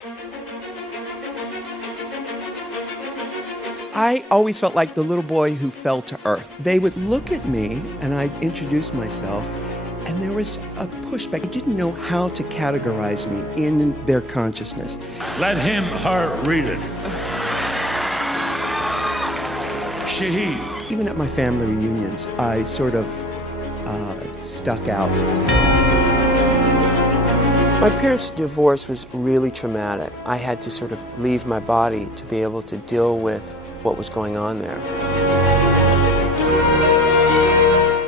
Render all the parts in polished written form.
I always felt like the little boy who fell to earth. They would look at me and I'd introduce myself, and there was a pushback. I didn't know how to categorize me in their consciousness. Let him, her, read it. She. Even at my family reunions, I sort of stuck out. My parents' divorce was really traumatic. I had to sort of leave my body to be able to deal with what was going on there.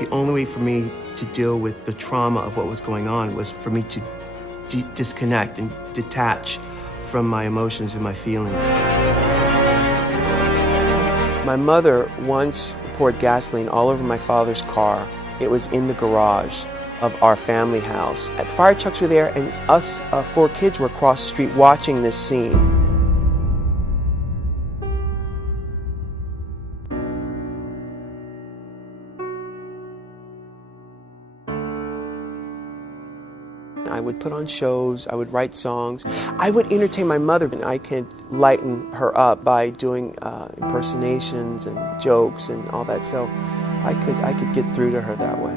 The only way for me to deal with the trauma of what was going on was for me to disconnect and detach from my emotions and my feelings. My mother once poured gasoline all over my father's car. It was in the garage of our family house. Fire trucks were there, and us 4 kids were across the street watching this scene. I would put on shows, I would write songs, I would entertain my mother, and I could lighten her up by doing impersonations and jokes and all that, so I could get through to her that way.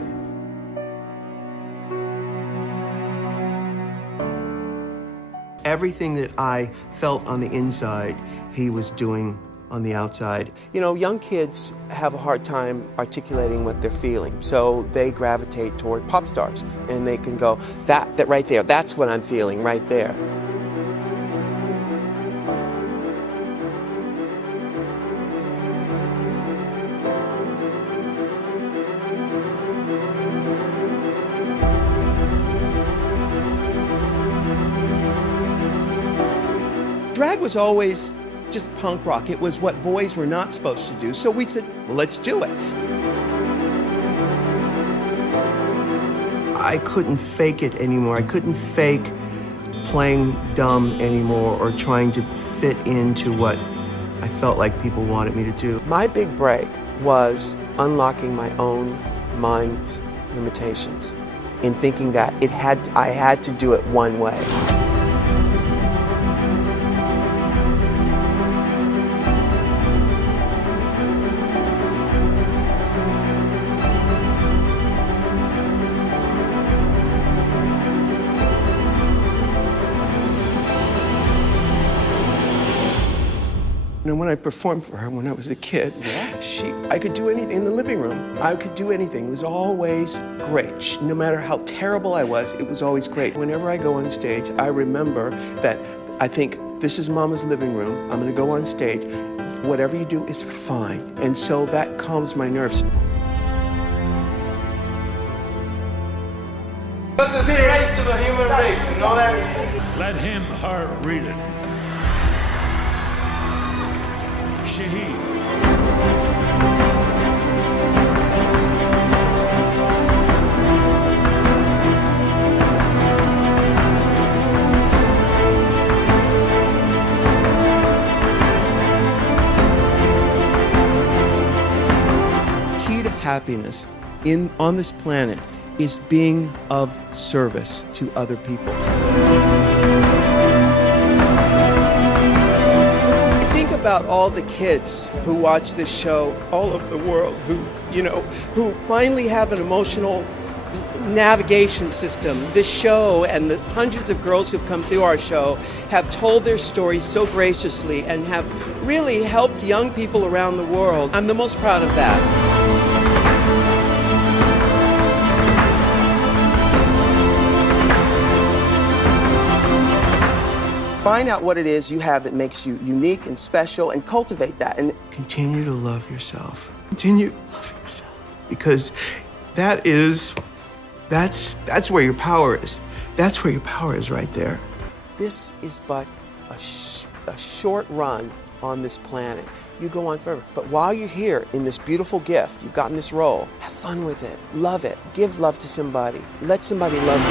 Everything that I felt on the inside, he was doing on the outside. You know, young kids have a hard time articulating what they're feeling, so they gravitate toward pop stars, and they can go, that right there, that's what I'm feeling right there. Drag was always just punk rock. It was what boys were not supposed to do. So we said, well, let's do it. I couldn't fake it anymore. I couldn't fake playing dumb anymore or trying to fit into what I felt like people wanted me to do. My big break was unlocking my own mind's limitations in thinking that I had to do it one way. And when I performed for her when I was a kid, I could do anything in the living room. I could do anything. It was always great. No matter how terrible I was, it was always great. Whenever I go on stage, I remember that I think, this is Mama's living room. I'm gonna go on stage. Whatever you do is fine. And so that calms my nerves. But the race to the human race, you know that? Let him, her, read it. She. Key to happiness on this planet is being of service to other people. About all the kids who watch this show all over the world, who finally have an emotional navigation system. This show and the hundreds of girls who've come through our show have told their stories so graciously and have really helped young people around the world. I'm the most proud of that. Find out what it is you have that makes you unique and special, and cultivate that. And continue to love yourself. Continue to love yourself. Because that's where your power is. That's where your power is right there. This is but a short run on this planet. You go on forever. But while you're here in this beautiful gift, you've gotten this role, have fun with it, love it, give love to somebody, let somebody love you.